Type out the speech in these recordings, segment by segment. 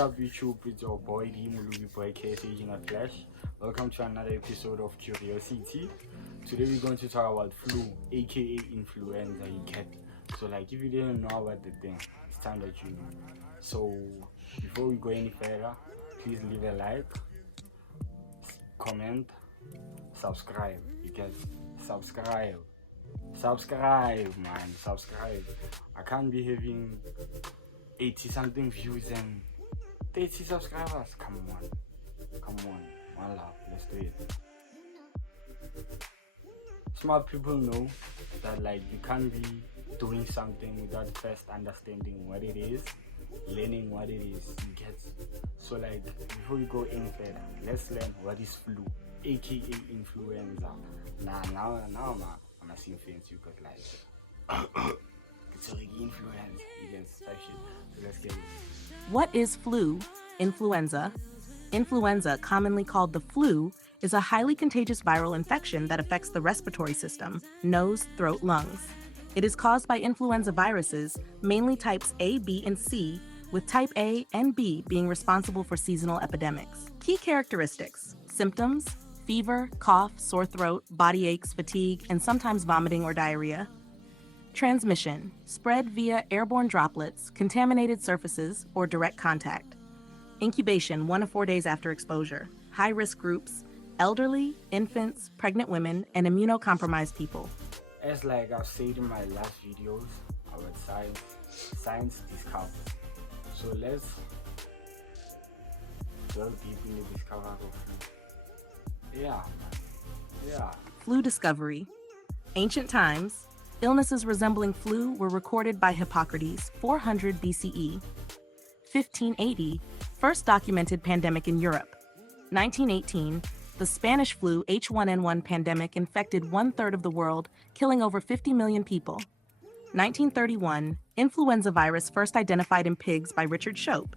up YouTube, it's your boy D Mulubi Boy KSH in a Flash. Welcome to another episode of Curiosity. Today we're going to talk about flu, aka influenza you get. So like if you didn't know about the thing, it's time that you know. So before we go any further, please leave a like, comment, subscribe. You get subscribe. Subscribe, man, subscribe. I can't be having 80 something views and 30 subscribers. Come on, one love, let's do it. Smart people know that like you can't be doing something without first understanding what it is, learning what it is. You get, so like before we go any further, let's learn what is flu, aka influenza. Now I'm seeing fancy because like it's already influenza against fashion. So let's get it. What is flu? Influenza. Influenza, commonly called the flu, is a highly contagious viral infection that affects the respiratory system, nose, throat, lungs. It is caused by influenza viruses, mainly types A, B, and C, with type A and B being responsible for seasonal epidemics. Key characteristics: symptoms: fever, cough, sore throat, body aches, fatigue, and sometimes vomiting or diarrhea. Transmission: spread via airborne droplets, contaminated surfaces, or direct contact. Incubation 1 to 4 days after exposure. High-risk groups: elderly, infants, pregnant women, and immunocompromised people. As like I've said in my last videos about science discovered. So let's delve deep in the discovery of flu. Yeah. Flu discovery. Ancient times, illnesses resembling flu were recorded by Hippocrates 400 BCE. 1580, first documented pandemic in Europe. 1918, the Spanish flu H1N1 pandemic infected 1/3 of the world, killing over 50 million people. 1931, influenza virus first identified in pigs by Richard Shope.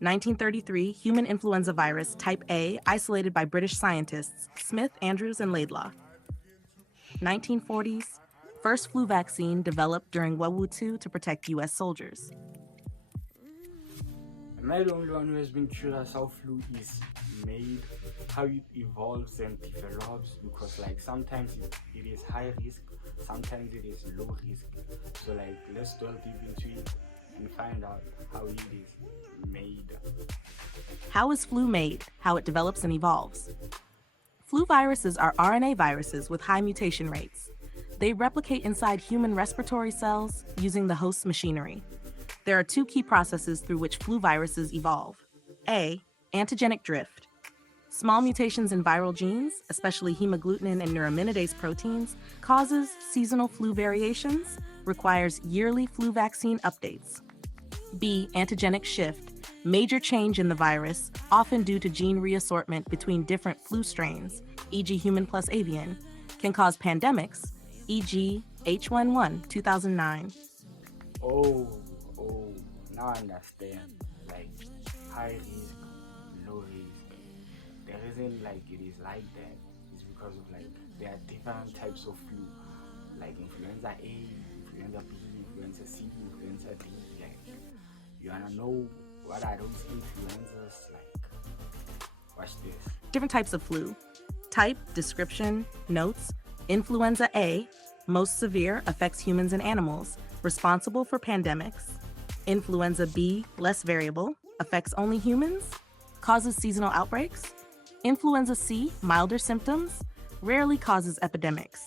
1933, human influenza virus type A isolated by British scientists Smith, Andrews, and Laidlaw. 1940s, first flu vaccine developed during World War II to protect US soldiers. Am I the only one who has been curious how flu is made, how it evolves and develops? Because like sometimes it is high risk, sometimes it is low risk. So like let's delve deep into it and find out how it is made. How is flu made? How it develops and evolves. Flu viruses are RNA viruses with high mutation rates. They replicate inside human respiratory cells using the host's machinery. There are two key processes through which flu viruses evolve. A. Antigenic drift. Small mutations in viral genes, especially hemagglutinin and neuraminidase proteins, causes seasonal flu variations, requires yearly flu vaccine updates. B. Antigenic shift. Major change in the virus, often due to gene reassortment between different flu strains, e.g. human plus avian, can cause pandemics, e.g. H1N1 2009. Now I understand. Like high risk, low risk. The reason like it is like that is because of like there are different types of flu, like influenza A, influenza B, influenza C, influenza D. Like you wanna know what are those influenzas like? Watch this. Different types of flu. Type, description, notes. Influenza A, most severe, affects humans and animals, responsible for pandemics. Influenza B, less variable, affects only humans, causes seasonal outbreaks. Influenza C, milder symptoms, rarely causes epidemics.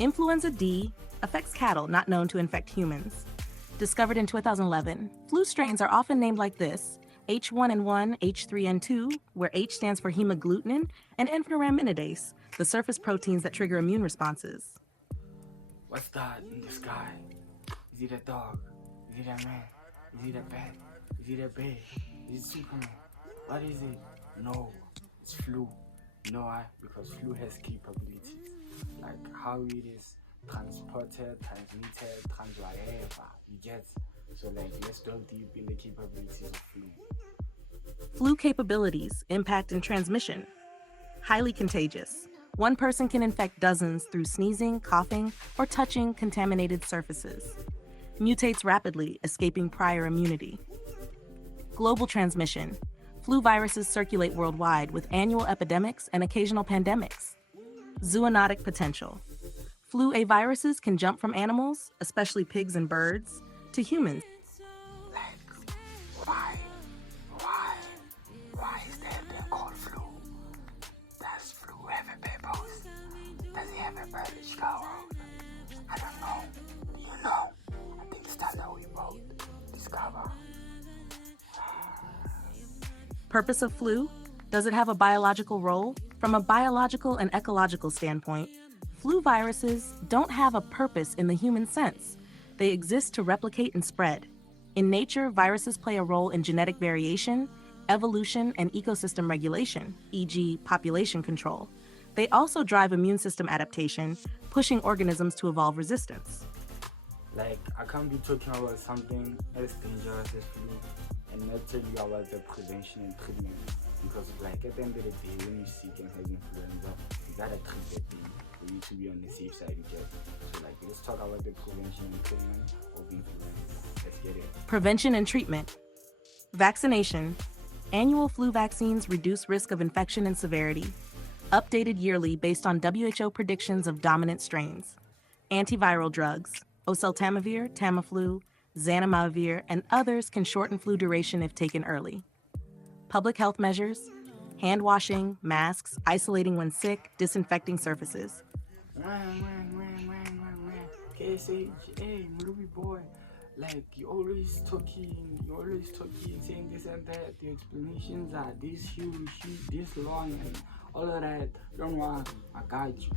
Influenza D, affects cattle, not known to infect humans. Discovered in 2011, flu strains are often named like this: H1N1, H3N2, where H stands for hemagglutinin, and neuraminidase, the surface proteins that trigger immune responses. What's that in the sky? Is it a dog? Is it a man? Is it a bat? Is it a bear? Is it Superman? What is it? No, it's flu. You know why? Because flu has capabilities. Like how it is transported, transmitted, whatever. You get? So like let's delve deep in the capabilities of flu. Flu capabilities, impact, and transmission. Highly contagious. One person can infect dozens through sneezing, coughing, or touching contaminated surfaces. Mutates rapidly, escaping prior immunity. Global transmission. Flu viruses circulate worldwide with annual epidemics and occasional pandemics. Zoonotic potential. Flu A viruses can jump from animals, especially pigs and birds, to humans. Like, why, why is that thing called flu? Does flu have a purpose? Does it have a biological role? I don't know. Do you know? I think it's time that we both discover. Purpose of flu? Does it have a biological role? From a biological and ecological standpoint, flu viruses don't have a purpose in the human sense. They exist to replicate and spread. In nature, viruses play a role in genetic variation, evolution, and ecosystem regulation, e.g., population control. They also drive immune system adaptation, pushing organisms to evolve resistance. Like, I can't be talking about something as dangerous as flu and not tell you about the prevention and treatment. Because, like, at the end of the day, when you're sick and have influenza, you gotta treat that thing for you to be on the safe side, you get. So, like, let's talk about the prevention and treatment of influenza. Let's get it. Prevention and treatment. Vaccination. Annual flu vaccines reduce risk of infection and severity, updated yearly based on WHO predictions of dominant strains. Antiviral drugs. Oseltamivir, Tamiflu, Zanamivir, and others can shorten flu duration if taken early. Public health measures, hand washing, masks, isolating when sick, disinfecting surfaces. KSH, hey, Mulubi boy, like you're always talking, saying this and that. The explanations are this huge, this long, and all of that. Don't worry, I got you.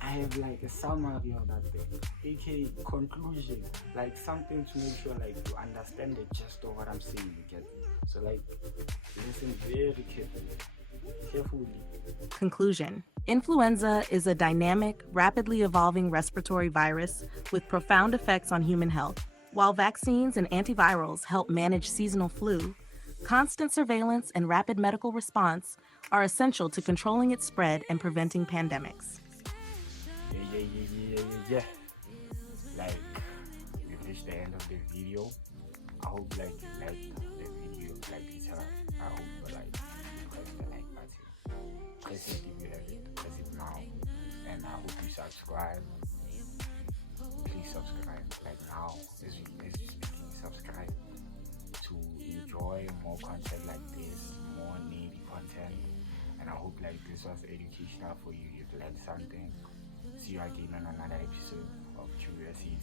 I have like a summary of that thing, aka conclusion, like something to make sure like you understand the gist of what I'm saying, you get. So like listen very carefully. Conclusion. Influenza is a dynamic, rapidly evolving respiratory virus with profound effects on human health. While vaccines and antivirals help manage seasonal flu, constant surveillance and rapid medical response are essential to controlling its spread and preventing pandemics. Yeah. Like, we've reached the end of the video. I hope like you liked the video, like this. I hope you like press the like button. Press it if you have it. Press it now. And I hope you subscribe. Please subscribe. Like now, as you speaking, subscribe to enjoy more content like this, more needy content. And I hope like this was educational for you. You've learned something. See you again on another episode of Curiosity.